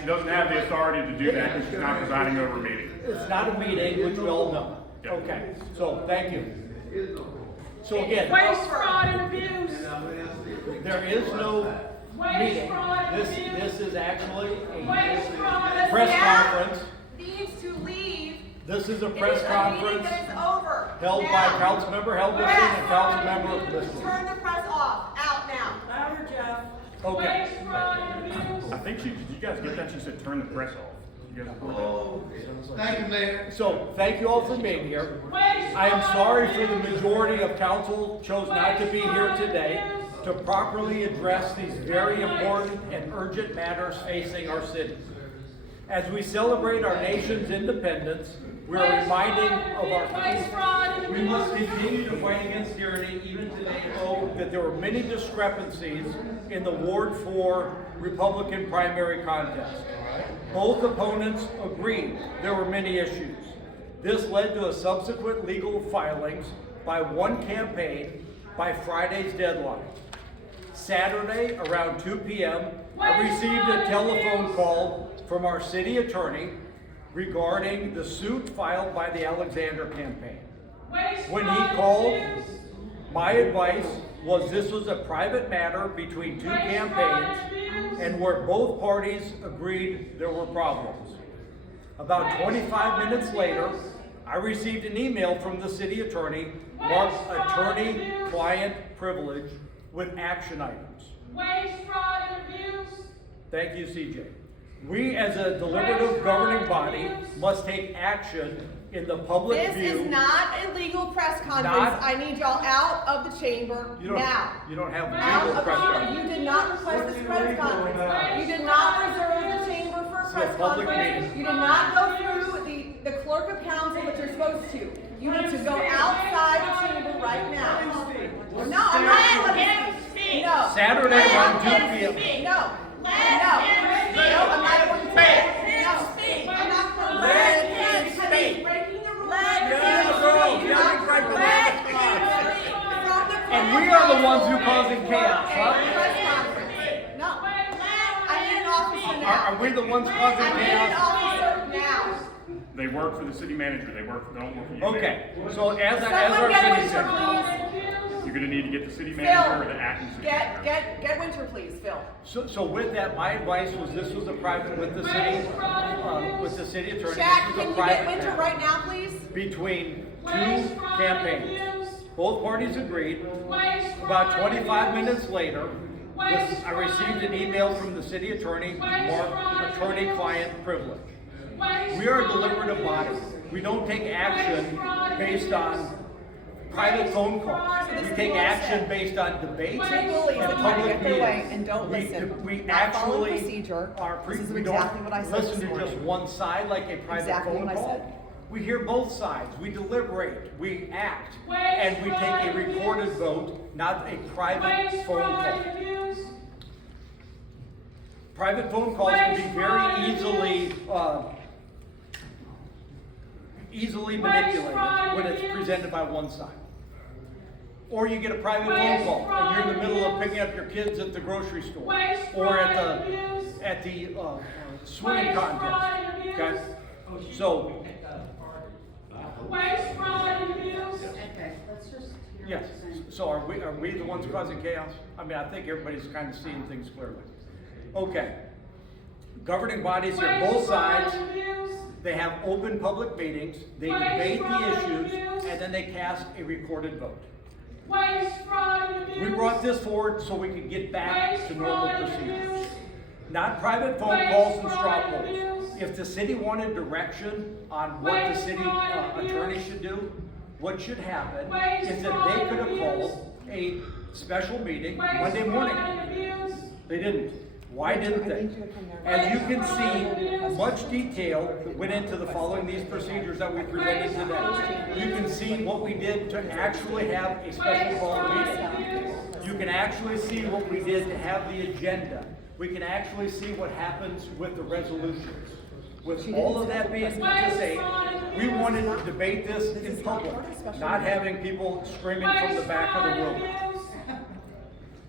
She doesn't have the authority to do that because she's not presiding over a meeting. It's not a meeting, which we all know. Yeah. Okay, so thank you. So again, Waste, fraud, and abuse. there is no Waste, meeting. fraud, and abuse. This is actually Waste, a fraud, and press Staff conference. needs to leave. This is a It press is a conference meeting that is over. held by Now. Councilmember Helgeson and Councilmember Misjuns. Turn the press off. Out now. Louder, Jeff. Okay. Waste, fraud, and abuse. I think did you guys get that? She said turn the press off. You guys heard that? Thank you, Mayor. So, thank you all for being here. Waste, I am fraud, sorry and for the abuse. majority of council chose not to be here today to properly address these very important and urgent matters facing our city. As we celebrate our nation's independence, we are reminding of our Waste, fraud, and we must abuse. continue to fight against tyranny even today. Oh, that there were many discrepancies in the Ward 4 Republican primary contest. Both opponents agreed there were many issues. This led to a subsequent legal filings by one campaign by Friday's deadline. Saturday, around 2 p.m., I received a telephone call from our city attorney regarding the suit filed by the Alexander campaign. Waste, When he fraud, and called, abuse. my advice was this was a private matter between two campaigns and where both parties agreed there were problems. About 25 minutes later, I received an email from the city attorney marked attorney-client privilege with action items. Waste, fraud, and abuse. Thank you, CJ. We as a deliberative governing body must take action in the public This view. is not a legal press conference. Not- I need y'all out of the chamber You don't, now. you don't have Out legal of the press chamber. conference. You did not request this press conference. You did not reserve the chamber for a It's a press public conference. meeting. You did not go through the clerk of council that you're supposed to. You need to go outside the chamber right now. No, I'm not letting him speak. No. Saturday around 2 p.m. No. No. No, I'm not going to. No. I'm not going to. Let him speak. Breaking the rules. Let him And we are the ones who causing chaos, huh? No. I need an officer now. Are we the ones causing I need an chaos? officer now. They work for the city manager. They don't work for you. Okay, so as Someone our get city Winter, secretary. please. You're gonna need to get the city manager or the Phil, acting city manager. get Winter, please, Phil. So with that, my advice was this was a private with the city attorney. Shaq, This was can a you get private Winter matter right now, please? between two campaigns. Both parties agreed. About 25 minutes later, I received an email from the city attorney marked attorney-client privilege. We are a deliberative body. We don't take action based on private phone calls. We take action based on debates Two bullies and that try to public get their way meetings. and don't listen. We Not following actually procedure. This is we exactly don't what I said listen this to just morning. one side like a private Exactly phone what I call. said. We hear both sides. We deliberate. We act. And we take a recorded vote, not a private phone call. Private phone calls can be very easily manipulated when it's presented by one side. Or you get a private phone call and you're in the middle of picking up your kids at the grocery store or at the swimming contest. Okay? So, Waste, fraud, and abuse. yes. So are we the ones causing chaos? I mean, I think everybody's kind of seeing things clearly. Okay. Governing bodies here, both sides. They have open public meetings, they debate the issues, and then they cast a recorded vote. Waste, fraud, and abuse. We brought this forward so we could get back to normal procedures. Not private phone calls and straw polls. If the city wanted direction on what the city attorney should do, what should happen is that they could have called a special meeting Monday morning. They didn't. Why didn't they? As you can see, much detail went into the following these procedures that we presented today. You can see what we did to actually have a special call meeting. You can actually see what we did to have the agenda. We can actually see what happens with the resolutions. With all of that being to say, we wanted to debate this in public, not having people screaming from the back of the room.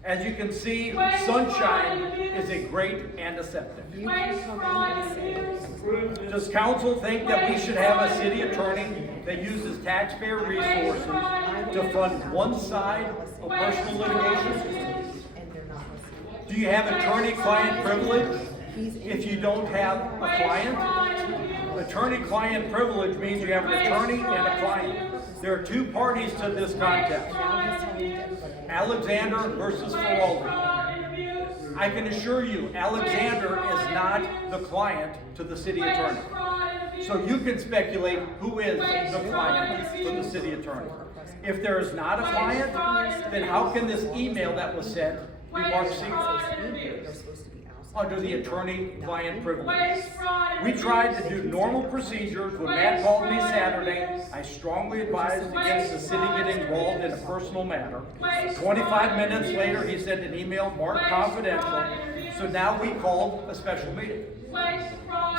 As you can see, sunshine is a great antiseptic. Waste, fraud, and abuse. Does council think that we should have a city attorney that uses taxpayer resources to fund one side of personal litigation? Do you have attorney-client privilege if you don't have a client? Attorney-client privilege means you have an attorney and a client. There are two parties to this contest. Alexander versus Feraldi. I can assure you, Alexander is not the client to the city attorney. So you can speculate who is the client to the city attorney. If there is not a client, then how can this email that was sent be marked secret under the attorney-client privilege? We tried to do normal procedures. When Matt called me Saturday, I strongly advised against the city getting involved in a personal matter. 25 minutes later, he sent an email marked confidential. So now we called a special meeting.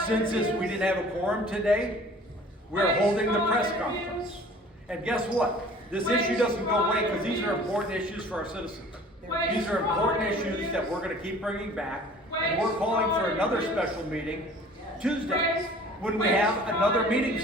Since we didn't have a quorum today, we're holding the press conference. And guess what? This issue doesn't go away because these are important issues for our citizens. These are important issues that we're going to keep bringing back. And we're calling for another special meeting Tuesday when we have another meeting.